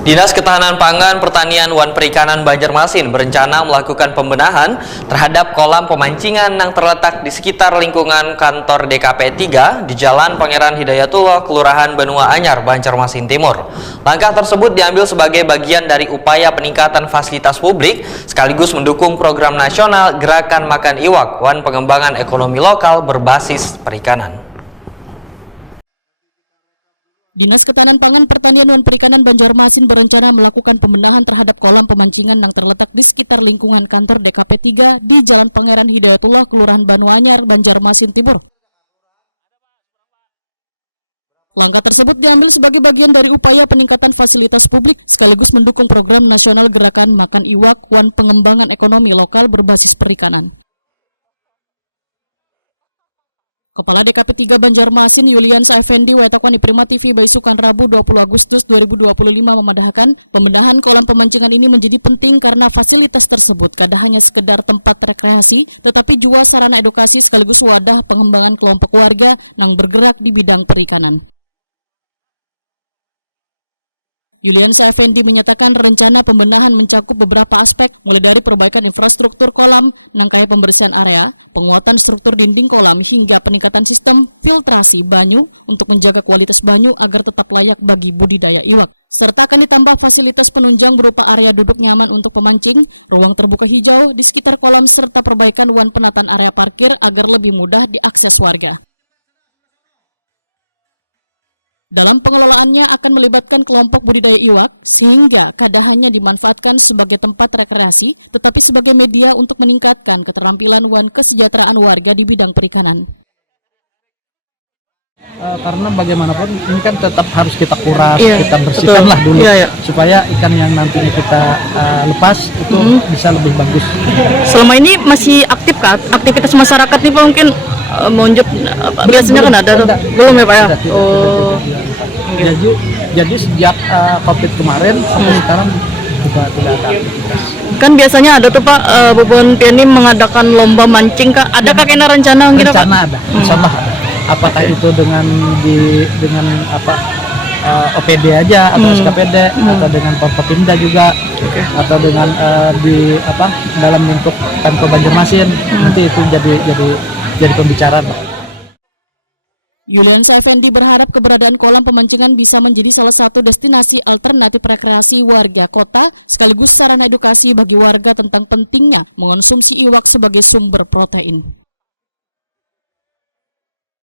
Dinas Ketahanan Pangan, Pertanian, dan Perikanan Banjarmasin berencana melakukan pembenahan terhadap kolam pemancingan yang terletak di sekitar lingkungan kantor DKP 3 di Jalan Pangeran Hidayatullah, Kelurahan Benua Anyar, Banjarmasin Timur. Langkah tersebut diambil sebagai bagian dari upaya peningkatan fasilitas publik sekaligus mendukung program nasional Gerakan Makan Iwak dan pengembangan ekonomi lokal berbasis perikanan. Dinas Ketahanan Pangan, Pertanian, dan Perikanan Banjarmasin berencana melakukan pembenahan terhadap kolam pemancingan yang terletak di sekitar lingkungan kantor DKP 3 di Jalan Pangeran Hidayatullah, Kelurahan Benua Anyar, Banjarmasin Timur. Langkah tersebut diambil sebagai bagian dari upaya peningkatan fasilitas publik sekaligus mendukung program nasional Gerakan Makan Iwak dan pengembangan ekonomi lokal berbasis perikanan. Kepala DKP 3 Banjarmasin Yuliansa Effendi Wetakwani Prima TV Baisukan Rabu 20 Agustus 2025 memadahkan pembenahan kolam pemancingan ini menjadi penting karena fasilitas tersebut kada hanya sekedar tempat rekreasi tetapi juga sarana edukasi sekaligus wadah pengembangan kelompok warga yang bergerak di bidang perikanan. Yuliansa Effendi menyatakan rencana pembenahan mencakup beberapa aspek, mulai dari perbaikan infrastruktur kolam, nangkai pembersihan area, penguatan struktur dinding kolam, hingga peningkatan sistem filtrasi banyu untuk menjaga kualitas banyu agar tetap layak bagi budidaya iwak. Serta akan ditambah fasilitas penunjang berupa area duduk nyaman untuk pemancing, ruang terbuka hijau di sekitar kolam, serta perbaikan dan penataan area parkir agar lebih mudah diakses warga. Dalam pengelolaannya akan melibatkan kelompok budidaya iwak, sehingga kada hanya dimanfaatkan sebagai tempat rekreasi, tetapi sebagai media untuk meningkatkan keterampilan dan kesejahteraan warga di bidang perikanan. Karena bagaimanapun ini kan tetap harus kita kuras, kita bersihkan lah dulu, supaya ikan yang nantinya kita lepas itu bisa lebih bagus. Selama ini masih aktif kah? Aktivitas masyarakat nih Pak mungkin monjok biasanya kan ada? Belum ya Pak ya? Jadi sejak COVID kemarin sampai sekarang tidak ada aktivitas. Kan biasanya ada tuh Pak, Bubun Piani mengadakan lomba mancing Kak. Ada Kak kena rencana? Rencana ada, insya Allah ada. Apakah itu dengan OPD aja atau SKPD atau dengan Forkopimda juga atau dengan dalam lingkup Pemko Banjarmasin, nanti itu jadi pembicaraan Pak. Yuliansa Effendi berharap keberadaan kolam pemancingan bisa menjadi salah satu destinasi alternatif rekreasi warga kota sekaligus sarana edukasi bagi warga tentang pentingnya mengonsumsi iwak sebagai sumber protein.